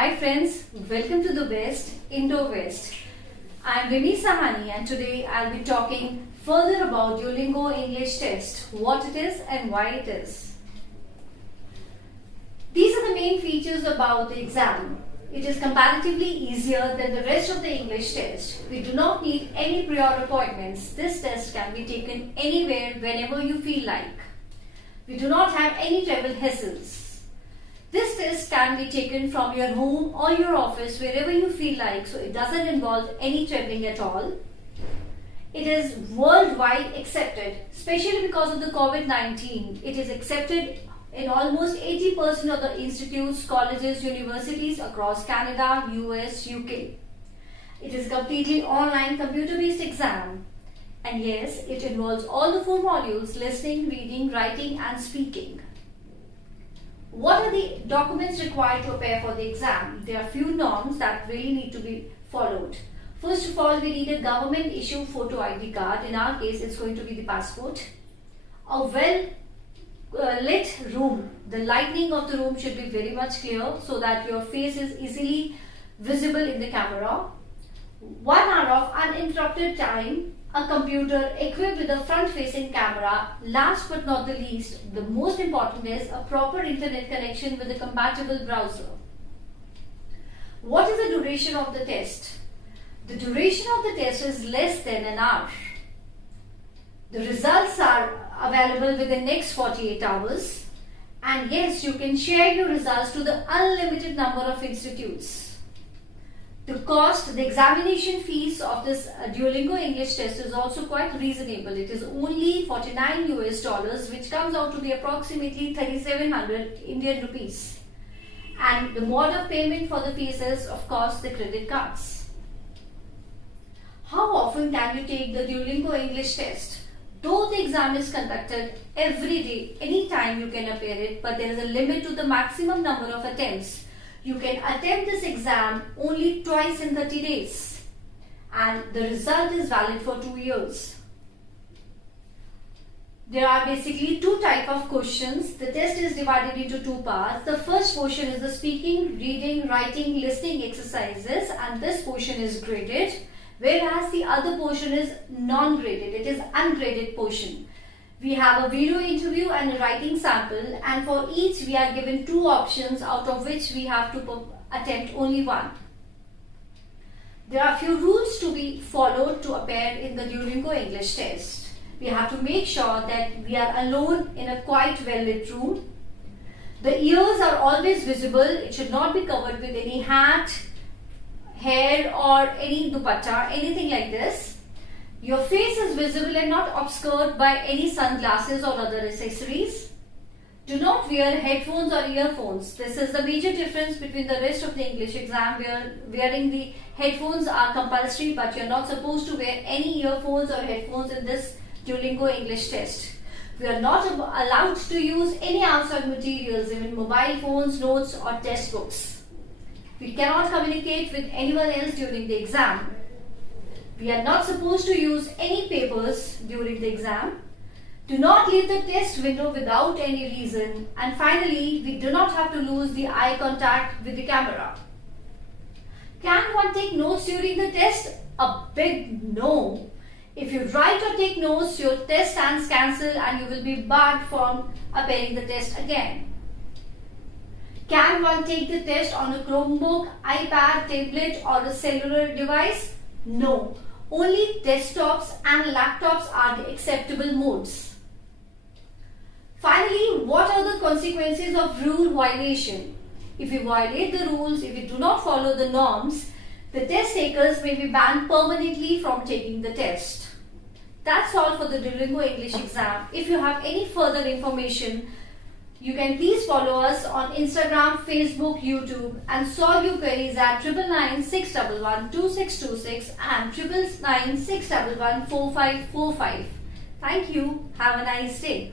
Hi friends, welcome to the West, Indo-West. I am Rimi Sahani and today I'll be talking further about Duolingo English Test, what it is and why it is. These are the main features about the exam. It is comparatively easier than the rest of the English test. We do not need any prior appointments. This test can be taken anywhere whenever you feel like. We do not have any travel hassles. This test can be taken from your home or your office wherever you feel like, so it doesn't involve any traveling at all. It is worldwide accepted, especially because of the COVID-19. It is accepted in almost 80% of the institutes, colleges, universities across Canada, US, UK. It is completely online computer-based exam. And yes, it involves all the 4 modules: listening, reading, writing and speaking. What are the documents required to appear for the exam? There are few norms that really need to be followed. First of all, we need a government issued photo ID card. In our case, it's going to be the passport. A well lit room. The lighting of the room should be very much clear so that your face is easily visible in the camera. 1 hour of uninterrupted time. A computer equipped with a front-facing camera. Last but not the least, the most important is a proper internet connection with a compatible browser. What is the duration of the test? The duration of the test is less than an hour. The results are available within the next 48 hours. And yes, you can share your results to the unlimited number of institutes. The cost, the examination fees of this Duolingo English test is also quite reasonable. It is only $49, which comes out to be approximately 3,700 Indian rupees. And the mode of payment for the fees is, of course, the credit cards. How often can you take the Duolingo English test? Though the exam is conducted every day, anytime you can appear it, but there is a limit to the maximum number of attempts. You can attempt this exam only twice in 30 days and the result is valid for 2 years. There are basically 2 types of questions. The test is divided into 2 parts. The first portion is the speaking, reading, writing, listening exercises, and this portion is graded, whereas the other portion is non-graded. It is ungraded portion. We have a video interview and a writing sample, and for each we are given 2 options, out of which we have to attempt only 1. There are few rules to be followed to appear in the Duolingo English test. We have to make sure that we are alone in a quite well lit room. The ears are always visible. It should not be covered with any hat, hair or any dupatta, anything like this. Your face is visible and not obscured by any sunglasses or other accessories. Do not wear headphones or earphones. This is the major difference between the rest of the English exam, where wearing the headphones are compulsory, but you are not supposed to wear any earphones or headphones in this Duolingo English test. We are not allowed to use any outside materials, even mobile phones, notes or test books. We cannot communicate with anyone else during the exam. We are not supposed to use any papers during the exam. Do not leave the test window without any reason. And finally, we do not have to lose the eye contact with the camera. Can one take notes during the test? A big no. If you write or take notes, your test stands cancelled and you will be barred from appearing the test again. Can one take the test on a Chromebook, iPad, tablet or a cellular device? No. Only desktops and laptops are the acceptable modes. Finally, what are the consequences of rule violation? If you violate the rules, if you do not follow the norms, the test takers may be banned permanently from taking the test. That's all for the Duolingo English exam. If you have any further information, you can please follow us on Instagram, Facebook, YouTube and solve your queries at 999-611-2626 and 999-611-4545. Thank you. Have a nice day.